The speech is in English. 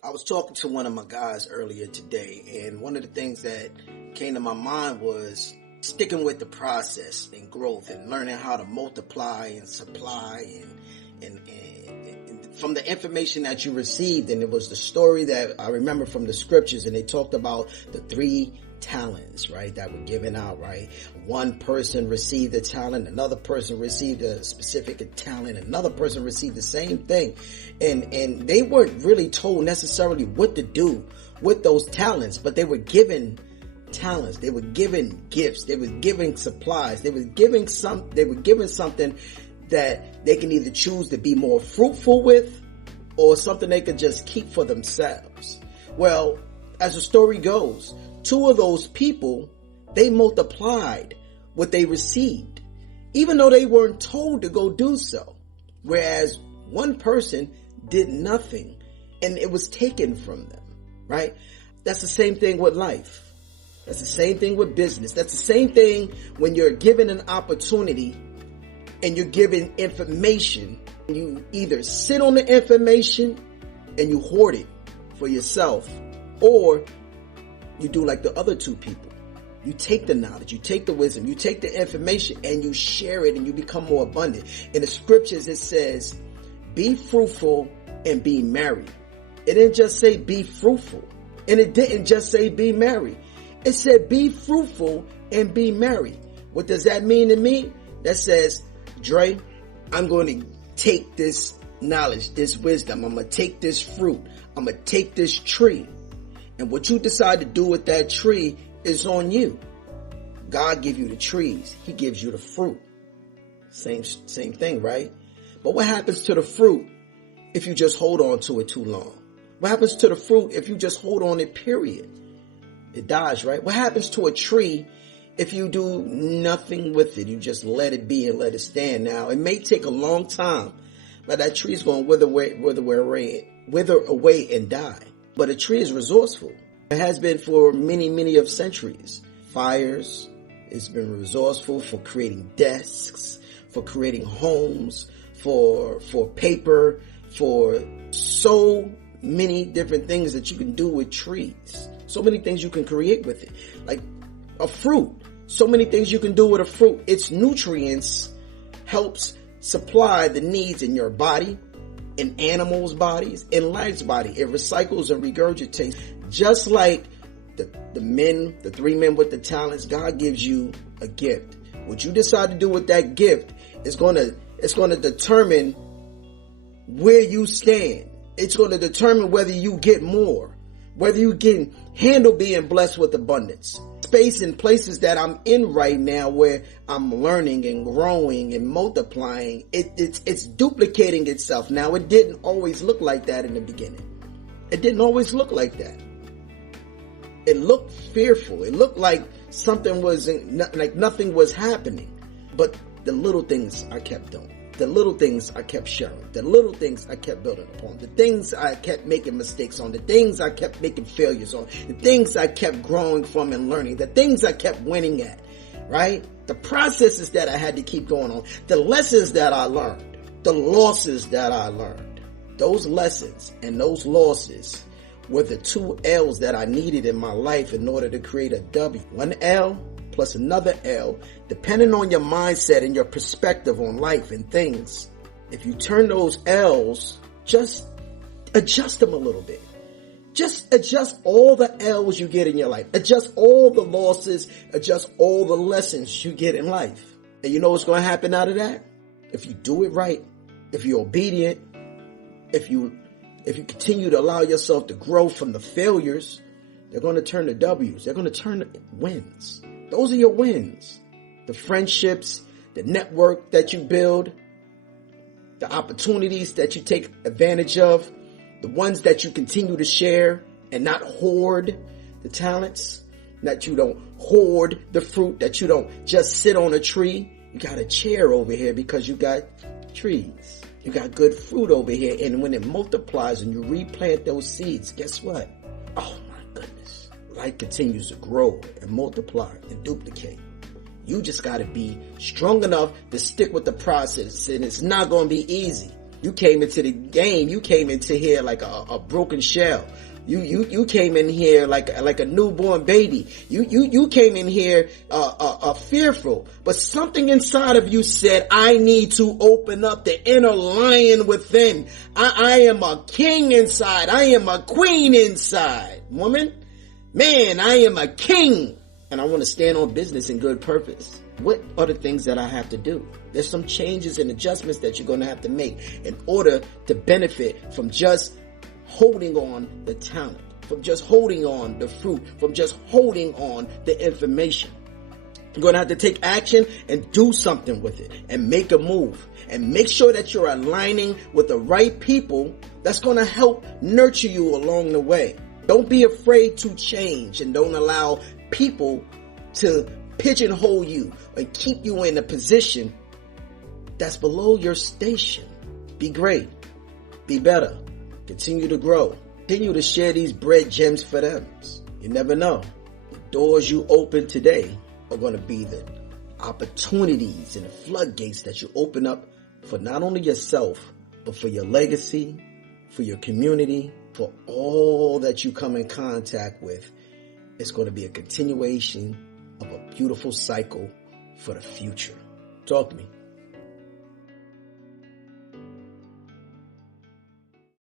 I was talking to one of my guys earlier today, and one of the things that came to my mind was sticking with the process and growth and learning how to multiply and supply and from the information that you received. And it was the story that I remember from the scriptures, and they talked about the 3 talents, right, that were given out, right? One person received a talent, another person received a specific talent, another person received the same thing. And they weren't really told necessarily what to do with those talents, but they were given talents, they were given gifts, they were given supplies, they were given something that they can either choose to be more fruitful with or something they could just keep for themselves. Well, as the story goes, 2 of those people, they multiplied what they received, even though they weren't told to go do so. Whereas one person did nothing and it was taken from them, right? That's the same thing with life. That's the same thing with business. That's the same thing when you're given an opportunity and you're given information. You either sit on the information and you hoard it for yourself, or you do like the other 2 people. You take the knowledge, you take the wisdom, you take the information, and you share it, and you become more abundant. In the scriptures, it says, be fruitful and be merry. It didn't just say be fruitful, and it didn't just say be merry. It said be fruitful and be merry. What does that mean to me? That says, Dre, I'm going to take this knowledge, this wisdom, I'm going to take this fruit, I'm going to take this tree. And what you decide to do with that tree is on you. God gives you the trees. He gives you the fruit. Same thing, right? But what happens to the fruit if you just hold on to it too long? What happens to the fruit if you just hold on it, period? It dies, right? What happens to a tree if you do nothing with it? You just let it be and let it stand. Now, it may take a long time, but that tree is going to wither away and die. But a tree is resourceful. It has been for many, many of centuries. Fires. It's been resourceful for creating desks, for creating homes, for paper, for so many different things that you can do with trees. So many things you can create with it. Like a fruit. So many things you can do with a fruit. Its nutrients helps supply the needs in your body, in animals' bodies, in life's body. It recycles and regurgitates. Just like the 3 men with the talents, God gives you a gift. What you decide to do with that gift is going to determine where you stand. It's going to determine whether you get more, whether you can handle being blessed with abundance. Space and places that I'm in right now where I'm learning and growing and multiplying, it's duplicating itself. Now, it didn't always look like that in the beginning. It didn't always look like that. It looked fearful. It looked like something like nothing was happening. But the little things I kept doing. The little things I kept sharing. The little things I kept building upon. The things I kept making mistakes on. The things I kept making failures on. The things I kept growing from and learning. The things I kept winning at. Right? The processes that I had to keep going on. The lessons that I learned. The losses that I learned. Those lessons and those losses were the 2 L's that I needed in my life in order to create a W. 1 L plus another L, depending on your mindset and your perspective on life and things. If you turn those L's, just adjust them a little bit. Just adjust all the L's you get in your life. Adjust all the losses. Adjust all the lessons you get in life. And you know what's going to happen out of that? If you do it right, if you're obedient, if you continue to allow yourself to grow from the failures, they're going to turn to W's. They're going to turn to wins. Those are your wins. The friendships, the network that you build, the opportunities that you take advantage of, the ones that you continue to share and not hoard the talents, that you don't hoard the fruit, that you don't just sit on a tree. You got a chair over here because you got trees. You got good fruit over here. And when it multiplies and you replant those seeds, guess what? Oh my goodness. Life continues to grow and multiply and duplicate. You just got to be strong enough to stick with the process. And it's not going to be easy. You came into the game. You came into here like a broken shell. You came in here like a newborn baby. You came in here fearful, but something inside of you said, I need to open up the inner lion within. I am a king inside. I am a queen inside. Woman, man, I am a king, and I want to stand on business and good purpose. What are the things that I have to do? There's some changes and adjustments that you're going to have to make in order to benefit from just holding on the talent, from just holding on the fruit, from just holding on the information. You're going to have to take action and do something with it and make a move, and make sure that you're aligning with the right people that's going to help nurture you along the way. Don't be afraid to change, and don't allow people to pigeonhole you and keep you in a position that's below your station. Be great. Be better. Continue to grow. Continue to share these bread gems for them. You never know. The doors you open today are going to be the opportunities and the floodgates that you open up for not only yourself, but for your legacy, for your community, for all that you come in contact with. It's going to be a continuation of a beautiful cycle for the future. Talk to me.